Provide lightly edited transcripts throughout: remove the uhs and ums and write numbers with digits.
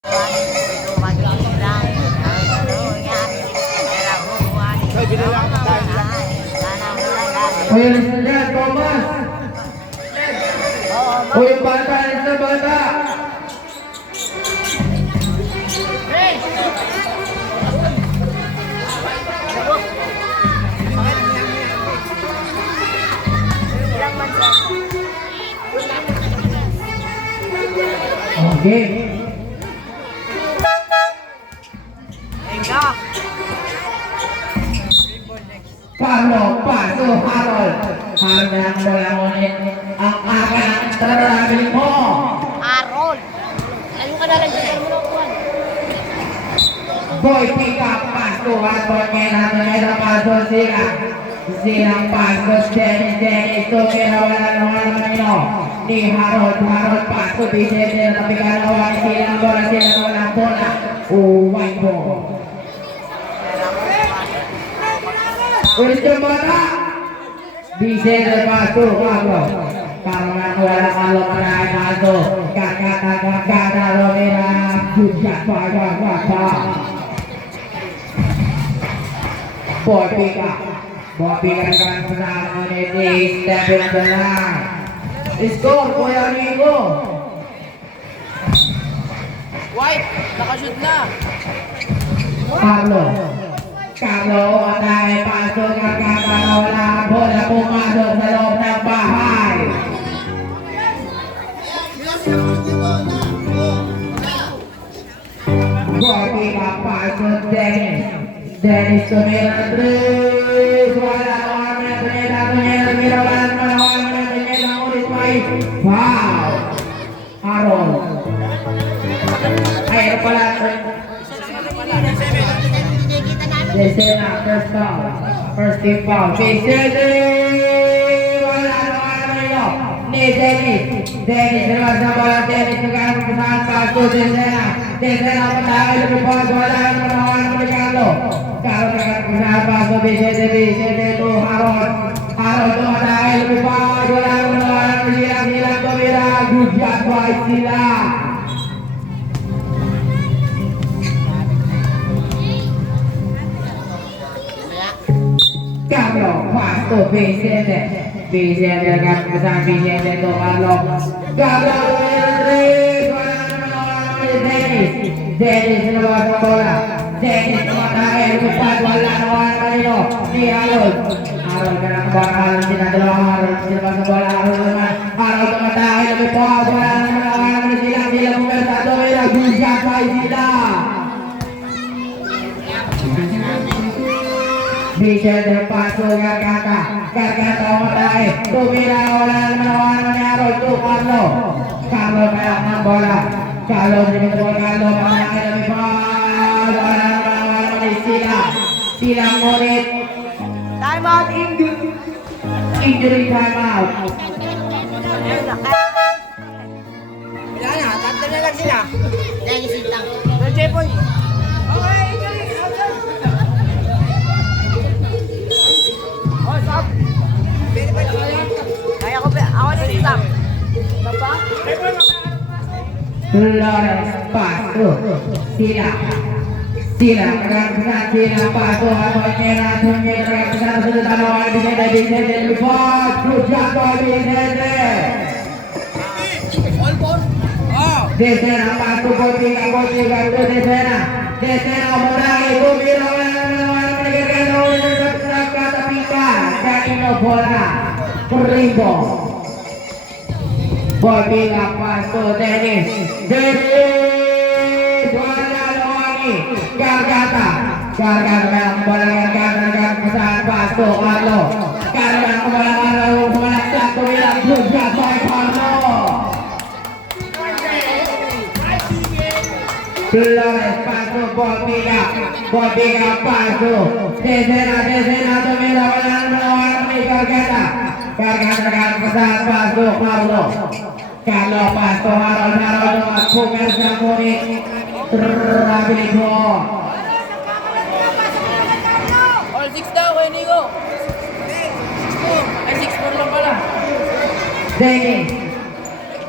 Kuya Rizal, Thomas. Kuya Bata, Rizal Bata. Okay. Carlo, paso, Harold. Harold na ang bola ngunit ang aga ng travel mo. Harold! Ayun ka na lang dyan mo na kuhan. Boy, pick up, paso, Harold, ngayon paso sila. Silang paso, Dennis, Tokera, wala naman nyo. Ni Harold, paso, Bijet, tapi kalawa, silang bola. Oh, white ball. Ulit yung bata. Bisa masuk Carlo. Karena wala kalau menaik masuk. Kakak Romera. Jujak wata. Boy pika kan bersama ini. Step in the line. Score Boy Amigo. White! Nakashoot na! Carlo atay pasok ang kakawala bola pumasok sa loob ng bahay. Gopi pasok Dennis tumira tres wala wow Harold ayo pala Desena, first team foul. Wala nyo. Ni Dennis, nilabas na bola, Dennis, nagkaroon ko saan paso, Desena, patay, lumipos, wala naman Carlo. Carlo, nagkaroon ko saan paso, Vicente, to Harold, patay, lumipos, wala naman silang tumira, good job, white sila. Carlo, pasto, Vicente akan pesan Vicente to Carlo, Dennis lepas bola, Dennis matahari cepat wala nawan kanino, ni Harold kena kebakaran tidak lepas bola Harold matahari lebih bawah bola nawan silang bukan satu merah gujak sila. Bisa pasok Gargata matay tumira wala naman Harold to Carlo kaya ng bola Carlo matay na may wala naman silang ngunit Time out! injury time out. Wala na, tatlo na lang sila. Dahil sintang. Jepon. Okay, kaya ko ba? Ako na sintang. Baba? Flores pasok sila pasok sudah tahu Vicente lepas jujak Vicente Desena pasok Desena mulai tumira bola Rimbo Bobby pasok Dennis bola lagi Gargata memang bola Gargata pesan pasok Carlo bola satu bilang juga Carlo Flores pasok Bobby pasok Desena tumira bola Gargata pesan pasok Carlo pasok Harold Pumer Zamuni Terabiligo All 6 daw kay Nico. 6 lang pala.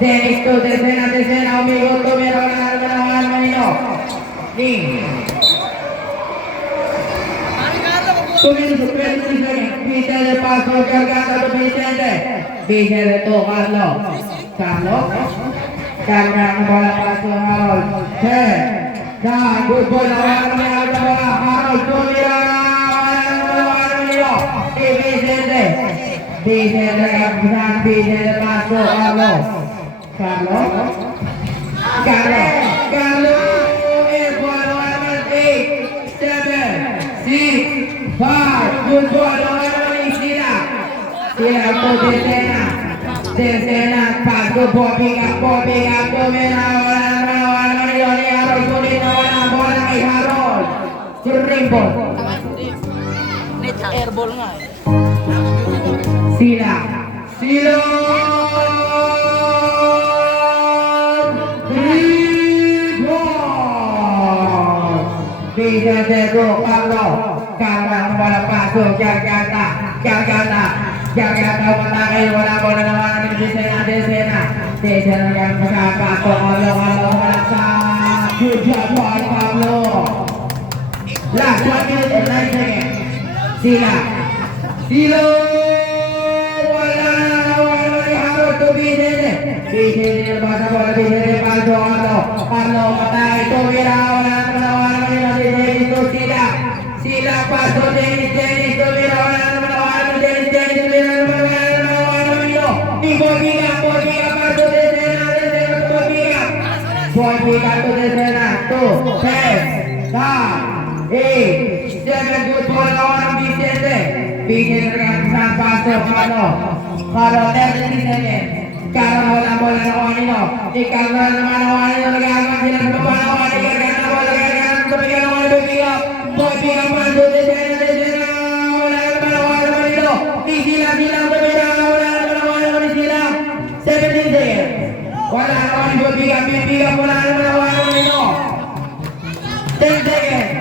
Dennis to Desena amigo tumira wala naman Manino Ning. 2 minutos, 20 seconds. Vicente paso cargando to Vicente. Vicente to Carlo. Carlo. Carga ang bola paso Harold. Good ball na bola. Harold tumira. Vicente. Vicente kapsan. Vicente paso Carlo. Carlo. Carlo. Carlo. Airball 8, 7, 6, 5. Good ball naman sila. Sila po Desena. Desena. Paso Bobby up. Tumira. Wala yun. Harold kunin na wala. Bola kay Harold. Rainbow. Airball nga. Sila. Sila. Vicente to Carlo. Carlo ang bola paso. Garganta. Patay. Wala bola naman ng Desena. Desena yang paso. Carlo malaksa. Good job boy Carlo. Last 1 minute and 9 seconds. Sila. Wala ni Harold to Vicente. Vicente basa bola. Vicente paso. Carlo patay. Tumira. Sila paso Dennis tumira wala naman Dennis tumira ni Bobiga paso Desena Bobiga to Desena 2 10 9 8 7 good ball on Vicente kan paso Carlo 30 seconds Carlo wala bola na Juanino di Carlo naman Juanino nagagawa sila sa baba na Juanino gagana bola tumigil naman Bobiga paso Desena wala naman ito di sila tumira wala naman sila 17 seconds wala naman Bobiga wala naman ito 10 seconds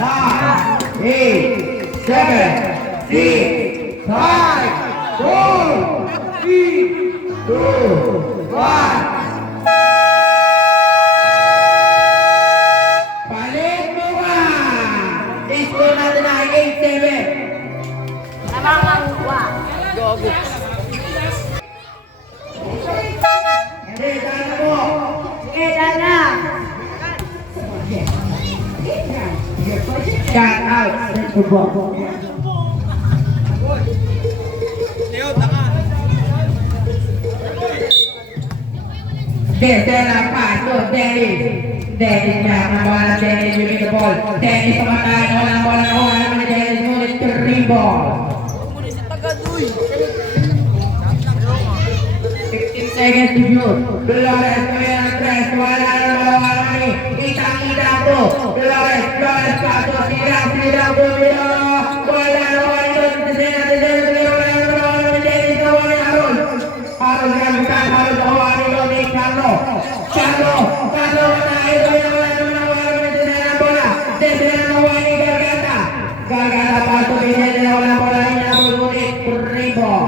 9 8 7 6 5 4 3 2 1 balik mo ka score natin ay 8-7 Namangangwa. Gogo. hindi sana mo Dana. shut out football Desena paso Dennis na bola Dennis with the ball Dennis pamatay wala bola naman Dennis ngunit dribble 15 seconds to shoot Flores tres wala naman itang to Flores paso sila tumira wala naman ito Desena wala naman Dennis na wala Harold yang bukan Harold Juanino ni Carlo patay Desena bola Desena Juanino Garganta paso Vicente wala bola ngunit dribble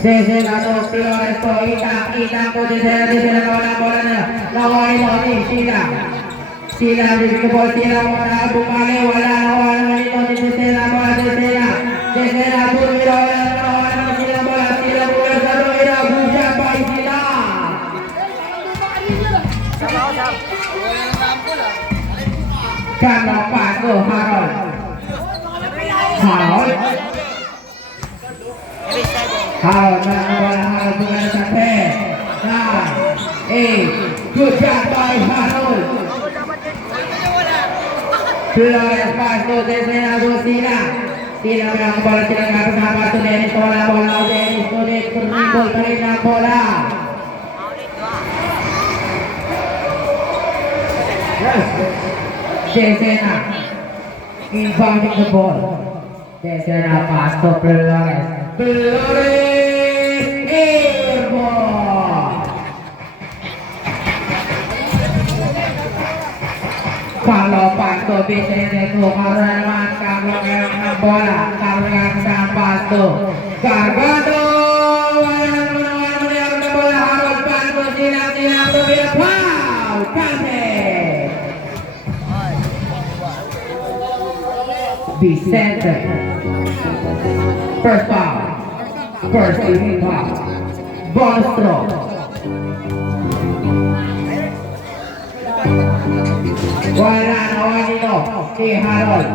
Desena to Flores to itang to Desena wala bola na Juanino ni sila bigyan sila wala bumali wala ito ni Desena bola Desena tumira wala sila bola sa tumira hujan pa sila Carlo paso Harold na bola Harold bukan sa 10 9 8 good job by Harold Flores paso Desena sila ang bola sila kasama to Dennis wala bola Dennis ulit dribble pa rin ang bola Desena inbounding the ball Desena pass to Flores airball Carlo paso Vicente to Carlo naman Carlo ang bola Carlo ang paso Gargado wala naman bola Harold paso sila tumira Cate. Vicente. First foul. First evening foul. Bonus throw. Wala na dito si Harold.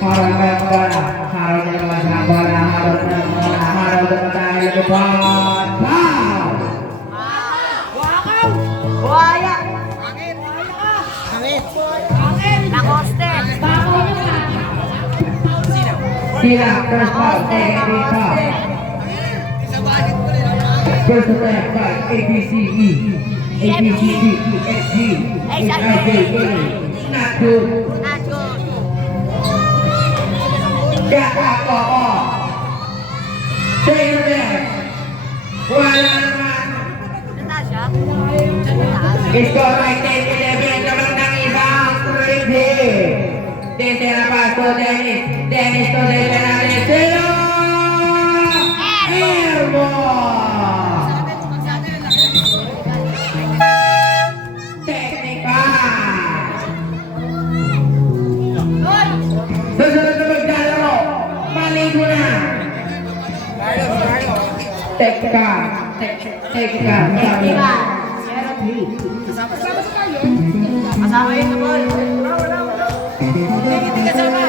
Harold na yung bola. Harold na naman sa bola. Harold na bola. Harold na tayo ng ball. Foul! Buhaya! Lacoste! Sila, first foul, second foul. First attack by ABCE, ABCD, EXG, HIJA. Not good. Not good. Got that ball off. Take it there. Wala naman. Natasha? Score right there, 11 naman ng isang crazy. Tercera paso, Dennis. Dennis to the penalty. Airborne! Technical! Susunod na maglalaro. Maligo na. Technical. Technical. Kasama yun sa ball. Hindi kasama.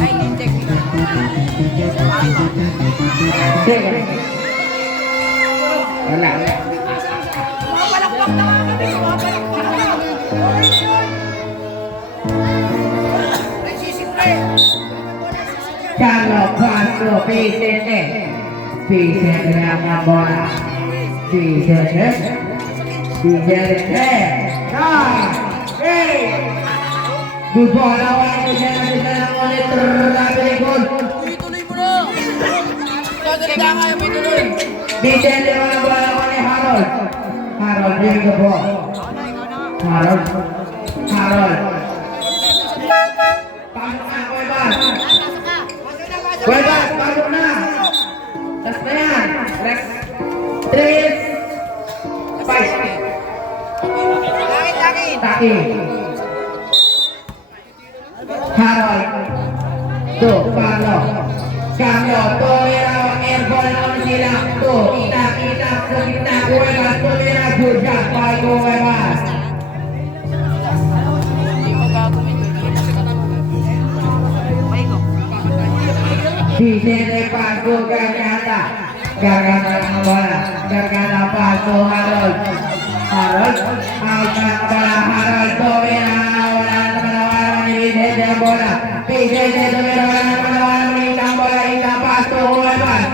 Ay, hindi technical. Wala. Mapalakpak na mga kami. Mapalakpak na. Carlo Castro, Vicente. Vicente ang bola. Vicente. Vicente. Good ball. Lawan ko siya na bisa ng ulit. Rabi likod. Tuloy mo na. Kasalita nga yung may tuloy. Vicente mo na bola ko ni Harold. Harold, bring the ball. Harold. Harold. Pasok na, Cuevas. Cuevas, pasok na. Tas na yan. Rex. 3. 5. Langit. Taki. Harold. 2. Carlo. Carlo. Tolera. Airball naman sila. 2. Itak. Sa gitna. Cuevas. Tolera. Good shot. By Cuevas. Vicente paso Garganta. Garganta ang bola. Garganta paso Harold. Harold. Out na ang bola. Harold. Tumira. Wala na naman ni Vicente ang bola. Vicente tumira. Wala na naman ni ang bola. Ita paso Cuevas.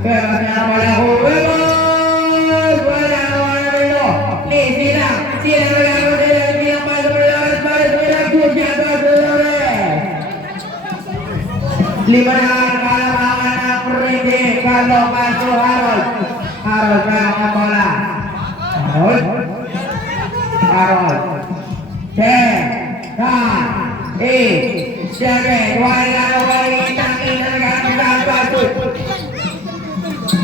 Cuevas na ang bola. Cuevas. Wala na naman nito. Ni sila. Sila magagawa sila. Sila paso. Sila kuya. Lima na kalamangan ng Rindy. Carlo Castro, Harold. Harold na ang bola. Harold. 10, 9, 8, 7. Wala na itang-ina na gamit ang paso.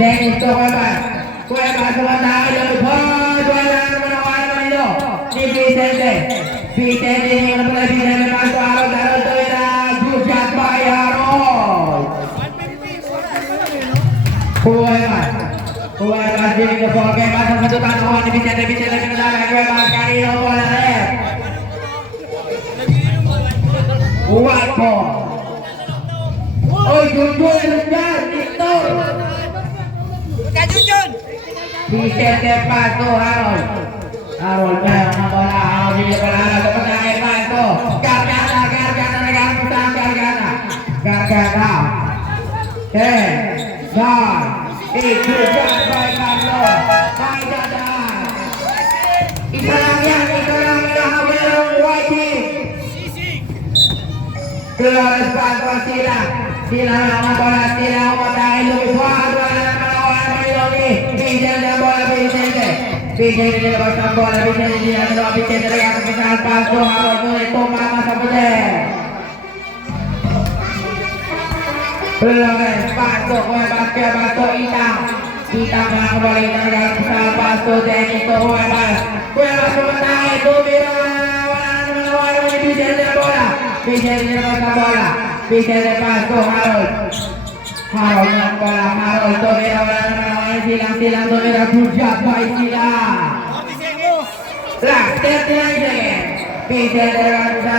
Dennis to Cuevas. Cuevas sumatay. Lumipod. Wala naman ito. Ni Vicente. Vicente yung napalay. Vicente paso. Harold. Harold to ina. Good shot by Harold. Cuevas giving the ball. Cuevas ang satutan ako ni Vicente. Vicente pinadala. Cuevas kanino bola rin. White ball. Oy, Junjun, ano dyan? Dito. Junjun! Vicente paso, Harold. Harold na ang bola. Harold hindi pala. Kapatay paso. Garganta. Garganta. 10, 9, 8. Good shot by Carlo. By Dadaan. Isa lang yan. Nakawin ng white team. Flores paso sila. Sila ang bola. Sila ang matay. Lumiswag. Wala naman ako ang Mariloni. Vicente ang bola. Vicente nilabas ang bola. Vicente nilabas. Vicente nilabas ang paso. Harold nilabas. Tumama sa puti. Pelanggan pasto, kue basket, pasto hitam. Hitam yang kembali tergantung pesawat pasto Dennis ke kue bas. Kue bas memenangi Tumira. Warna bisa dengan bola. Bisa dengan bola. Bisa dengan pasto Harold. Harold dengan bola. Harold Tumira. Warna silang Tumira. Bujat baik silang. Lah, tertilang saja. Bisa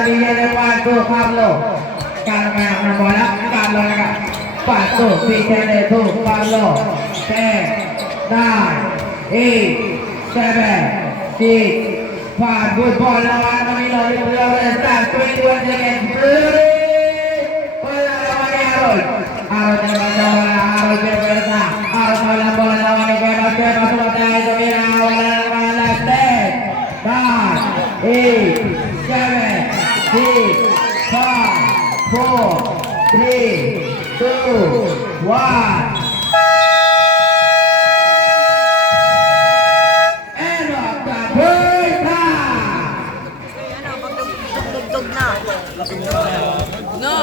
dengan pasto Pablo. Kalau main bola, Pablo nak pasto. Bisa dengan Pablo. 10, 9, 8, 7, 6, 5. Good ball. Lawan Manilo. Start 21 seconds. Bola lawan Harold. Harold dengan bola. Harold berbersa. Harold bola lawan Bebas. Masuk batai. Tumira. Bola lawan last 10, 9, 8, 7, 6, 5, 4, 3, 2, 1. Tugtog na. No.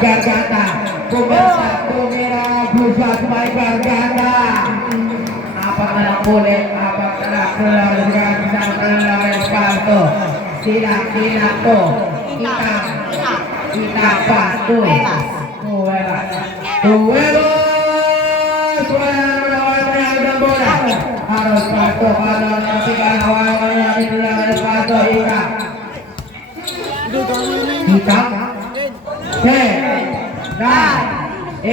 Garganta, pemirsa Tumira, Bujat baik Garganta. Apakah nak boleh, apakah nak keluar dengan keluar pasto. Silang tu, kita pasto. Bola. Harus pasto, kalau nanti kawan yang keluar pasto hitam. 10, 9, 8,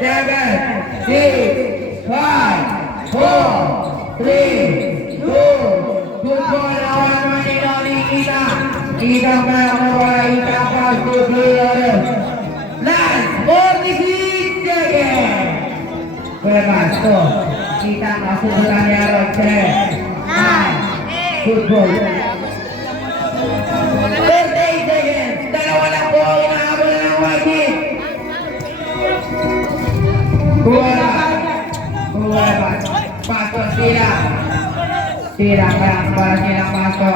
7, 6, 5, 4, 3, 2, 1. Good ball lawan Manilo ni kita. Kita bola kita pasto clear. Last 46 seconds. Bebas tuh. Kita masuk bulan ya Roger. 9. Good ball. 30 seconds. Dalawa lang po ang inahabol ng Wajid. Bola. Pasto sila. Sila para sila pasto.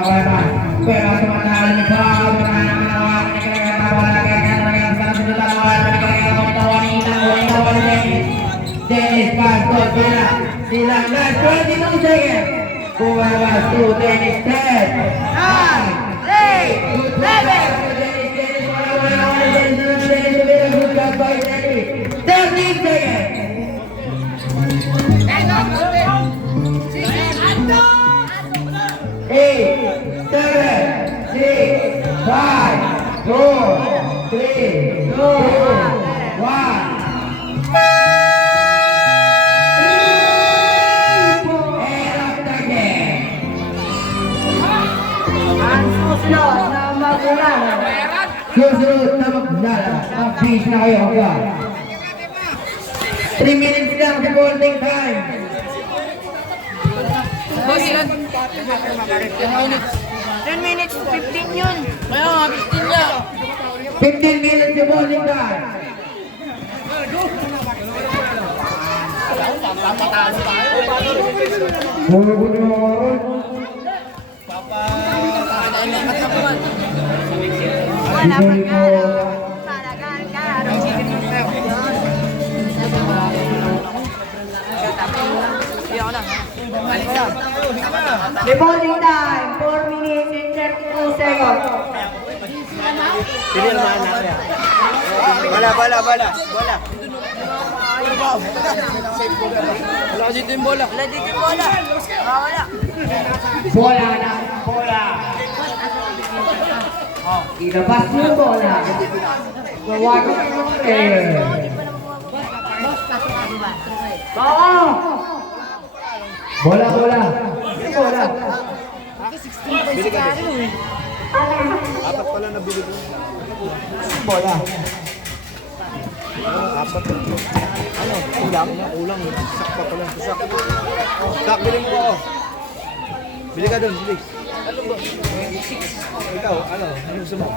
Bebas sumatalo ni Paul. Menawag ni Kaya bola kaya sa dalawa Dennis pasto sila last 22 seconds. Bebas to Dennis 10, 9, 13 seconds. 8, 7, 6, 5, 4, 3, 2, 1. Susunod na magdala. Mag-fish na kayo agad. 3 minutes lang sa holding time. 10 minutes, 15 yun. Kaya nga, 15 niya. 15 minutes sa holding time. The bowling time, 4 minutes and 32 seconds. Bola. Wala dito yung bola. Wala. Bola na. Ilabas yung bola. Wawago ng mga player. Boss, pasok ka ba? Oo! Bola, bola. Yung bola. Bili ka din. Apat pala nabili ko. Bola. Apat. Ano? Ulang? Ulang. Sak pa pala. Sak. Sak, bilhin mo ako. Bili ka dun, bilis. Ikaw, ano? Ano gusto mo?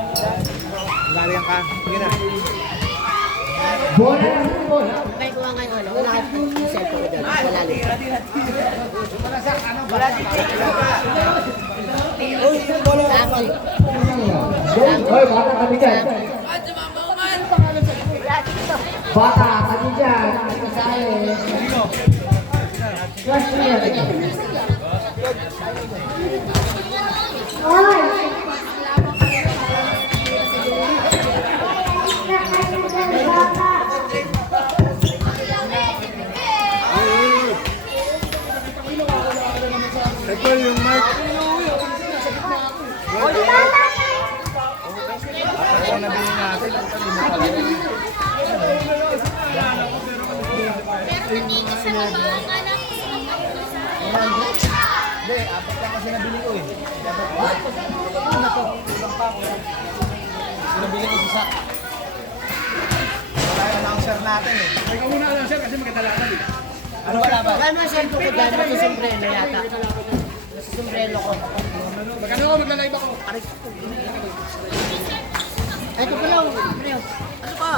Galian ka? Sige na. Bola lang yung bola. May kuha ngayon, ano? Wala ka yung cellphone ko dyan. Wala rin. Tapos, Hoy, bata kami dyan. Bata kami dyan. Crush mo yan. Ito yung mic. Ako na bilhin natin. Hindi, apat lang kasi nabili ko eh. Sinabili ko si Sak. Wala yung announcer natin eh. Ikaw muna announcer kasi magkadalaman eh. Ano wala ba? wala mo yung cellphone ko dyan. Magsusumbrelo yata. Magsusumbrelo ko. Magkano ako magla-live ako? Ito pala, ano pa?